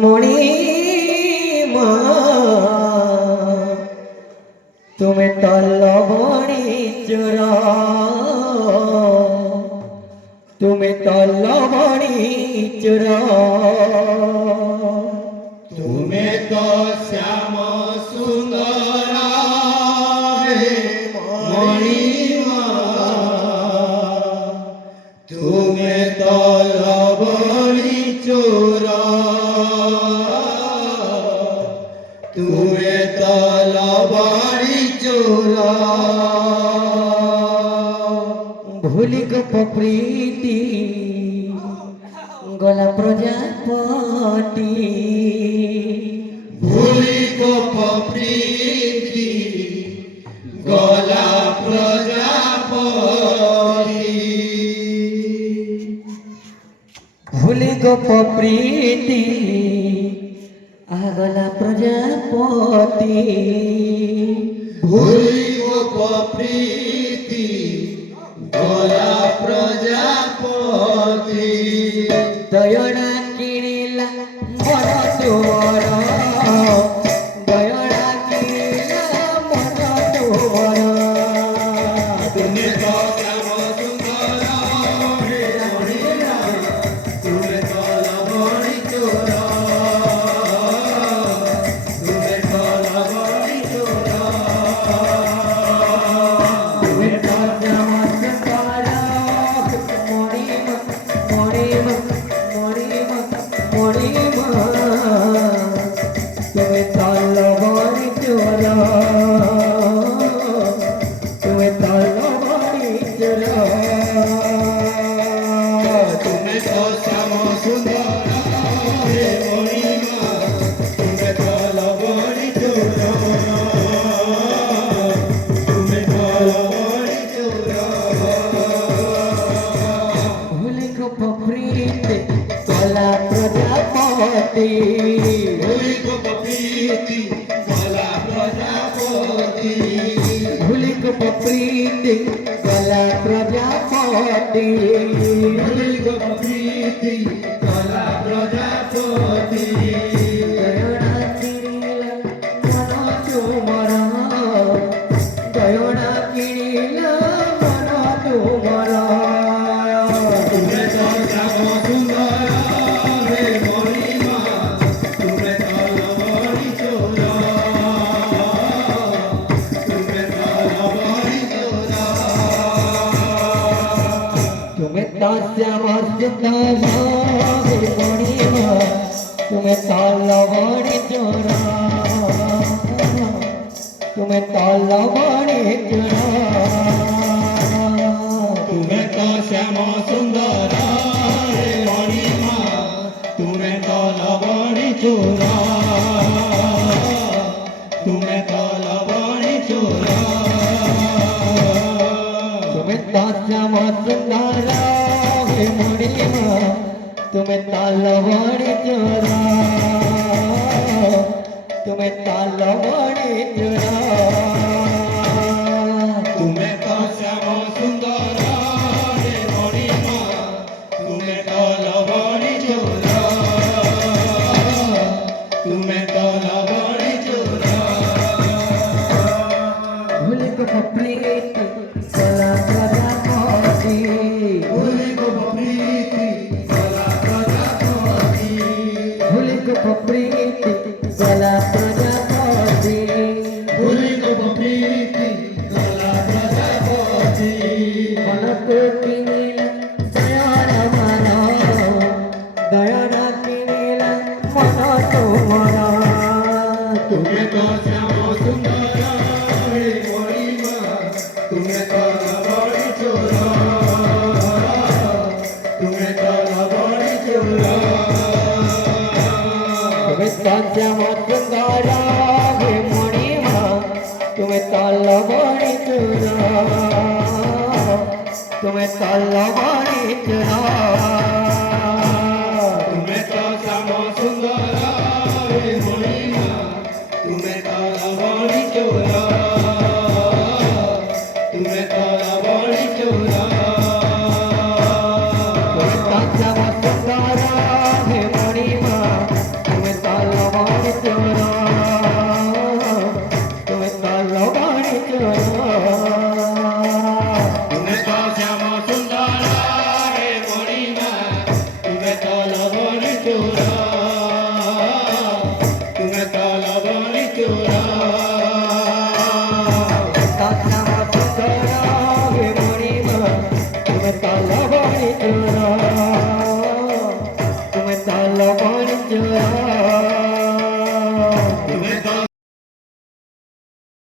মণিমা তুমি তলবণী চোরা তুমি তলবণী চোরা তুমি তো শ্যাম সুন্দর মণিমা তুমি তো লবণী চোরা তুমি তো লবণী চোরা ভুলি গো প্রীতি গলা প্রজাপতি ভুলি গো প্রীতি গলা প্রজাপতি ভুলি গো প্রীতি গলা প্রজাপতি ভুলি গো প্রীতি গলা প্রজাপতি দয়না কিনিলা মন তোর দয়না কিনিলা মন তোর তুমি তো শ্যাম সুন্দর হে মণিমা তুমি তো লবণী চোরা তুমি তো লবণী চোরা তুমি তো জামাত পালা মণিমা মণিমা মণিমা মণিমা তুমি তো লবণী চোরা তুমি তো লবণী চোরা তুমি তো শ্যাম সুন্দর হে মণিমা তুমি তো লবণী চোরা তুমি তো লবণী চোরা ভুলি গো প্রীতি গলা প্রজাপতি ভুলি গো প্রীতি গলা প্রজাপতি ভুলি গো প্রীতি গলা প্রজাপতি ভুলি গো প্রীতি গলা প্রজাপতি দয়না কিনিলা মন তোমার দয়না কিনিলা মন তোমার তুমি তো শ্যাম সুন্দর হে মণিমা তুমি তো লবণী চোরা তুমি তো লবণী চোরা তুমি তো শ্যাম সুন্দর হে মণিমা তুমি তো লবণী চোরা তুমি তো লবণী চোরা তুমি তো শ্যাম সুন্দর হে মণিমা তুমি তো লবণী চোরা তুমি তো লবণী চোরা তুমি তো শ্যাম সুন্দর হে মণিমা তুমি তো লবণী চোরা তুমি তো লবণী চোরা তুমি তো শ্যাম সুন্দর হে মণিমা তুমি তো লবণী চোরা তুমি তো লবণী চোরা ভুলি গো প্রীতি গলা প্রজাপতি ভুলি গো প্রীতি গলা প্রজাপতি ভুলি গো প্রীতি গলা প্রজাপতি ভুলি গো প্রীতি গলা প্রজাপতি মনকে কিনিলা দয়না মন দয়না কিনিলা মন তোমার তুমি তো শ্যাম সুন্দর হে মণিমা তুমি তো লবণী চোরা তুমি তো লবণী চোরা তুমি তো শ্যাম সুন্দর হে মণিমা তুমি তো লবণী চোরা তুমি তো লবণী চোরা তুমি তো শ্যাম সুন্দর হে মণিমা তুমি তো লবণী চোরা তুমি তো লবণী চোরা তুমি তো শ্যাম সুন্দর হে মণিমা পানি চোরা তুমি তাল পানি চোরা